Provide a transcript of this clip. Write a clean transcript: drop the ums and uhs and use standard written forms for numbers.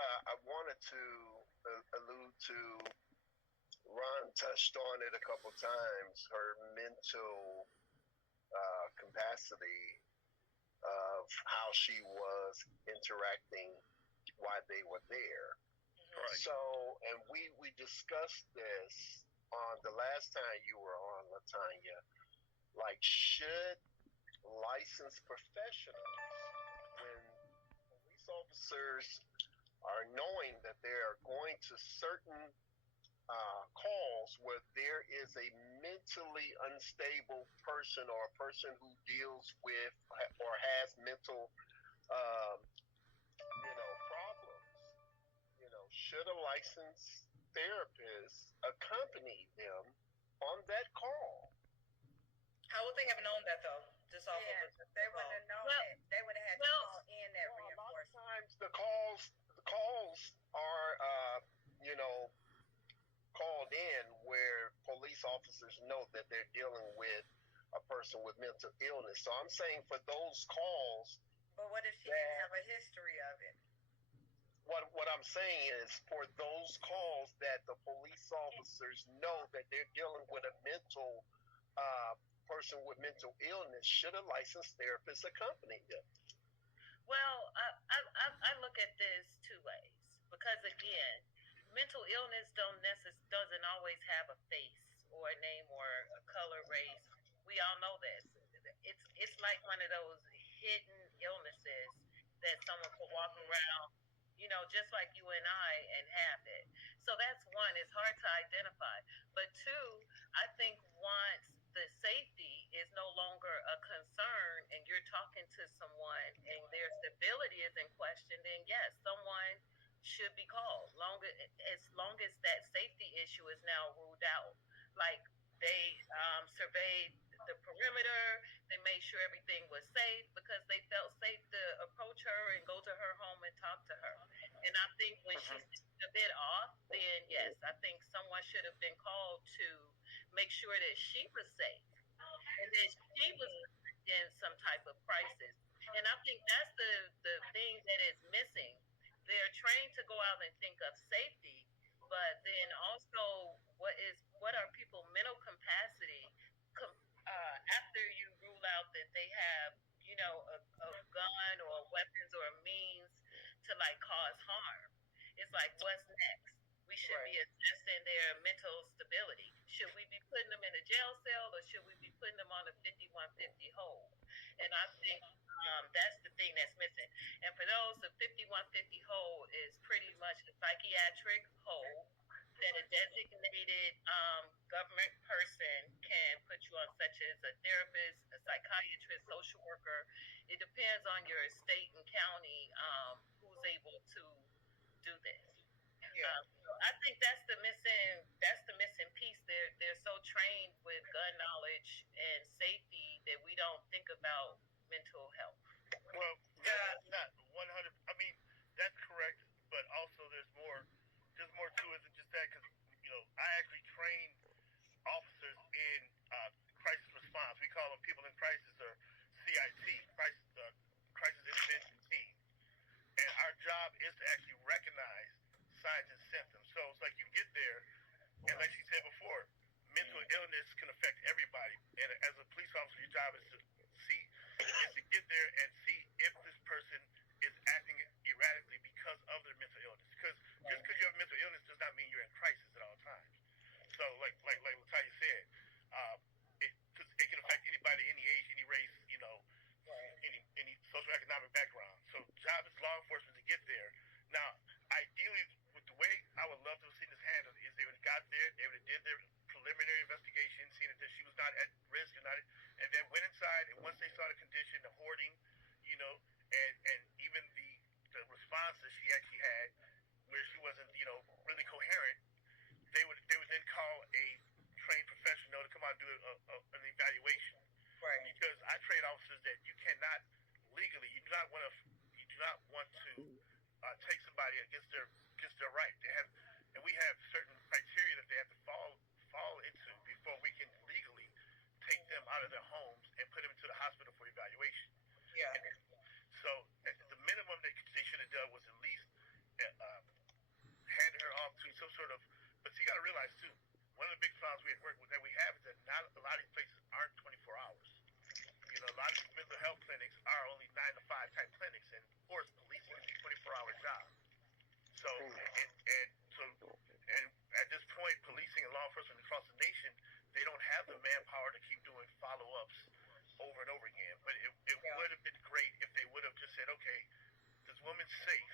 I wanted to allude to, Ron touched on it a couple times, her mental capacity of how she was interacting while they were there. Right. So, and we discussed this on the last time you were on, Latanya. Like, should licensed professionals, when police officers are knowing that they are going to certain calls where there is a mentally unstable person or a person who deals with or has mental, um, problems, should a licensed therapist accompany them on that call? How would they have known that, though? Just off of they wouldn't have known that. They would have had to call in that reinforcement. A lot of times the calls are, called in where police officers know that they're dealing with a person with mental illness. So I'm saying for those calls. But what if she didn't have a history of it? What I'm saying is, for those calls that the police officers know that they're dealing with a mental person with mental illness, should a licensed therapist accompany them? Well, I look at this two ways, because again, mental illness doesn't always have a face or a name or a color, race. We all know this. It's like one of those hidden illnesses that someone could walk around, just like you and I, and have it. So that's one. It's hard to identify. But two, I think once the safety is no longer a concern and you're talking to someone and their stability is in question, then yes, someone should be called. As long as that safety issue is now ruled out. Like, they surveyed the perimeter, they made sure everything was safe because they felt safe to approach her and go to her home and talk to her. And I think when she's a bit off, then yes, I think someone should have been called to make sure that she was safe and that she was in some type of crisis. And I think that's the thing that is missing. They're trained to go out and think of safety, but then also what are people's mental capacity after you rule out that they have a gun or weapons or a means to cause harm. It's like, what's next? We should be assessing their mental stability. Should we be putting them in a jail cell, or should we be putting them on a 5150 hold? And I think that's the thing that's missing. And for those, the 5150 hold is pretty much a psychiatric hold that a designated government person can put you on, such as a therapist, a psychiatrist, social worker. It depends on your state and county who's able to do this. I think that's the missing piece. They're so trained with gun knowledge and safety that we don't think about mental health. Well, that's not 100. I mean, that's correct, but also there's more to it than just that, because I actually train officers in crisis response. We call them people in crisis, or CIT, crisis intervention team. And our job is to actually recognize signs and symptoms. So it's like you get there, and like she said before, mental illness can affect everybody. And as a police officer, your job is to get there and see if this person is acting erratically because of their mental illness. Because just because you have mental illness does not mean you're in crisis at all times. So like Latanya said, it can affect anybody, any age, any race, any socioeconomic background. So job is law enforcement to get there. Now, ideally, with the way I would love to have seen this handled is they would have got there, they would have did their preliminary investigation, seen that she was not at risk, and then went inside, and once they saw the condition, the hoarding, and even the response that she actually had, where she wasn't, really coherent, they would then call a trained professional to come out and do an evaluation. Right. Because I train officers that you cannot legally, you do not want to take somebody against their right. And we have certain criteria that they have to fall into before we can legally take them out of their homes and put them into the hospital for evaluation. Yeah. So the minimum they should have done was at least has too. One of the big problems we at work with that we have is that not a lot of these places aren't 24 hours. You know, a lot of these mental health clinics are only 9 to 5 type clinics, and of course, policing is a 24-hour job. So, and at this point, policing and law enforcement across the nation, they don't have the manpower to keep doing follow-ups over and over again. But it would have been great if they would have just said, okay, this woman's safe.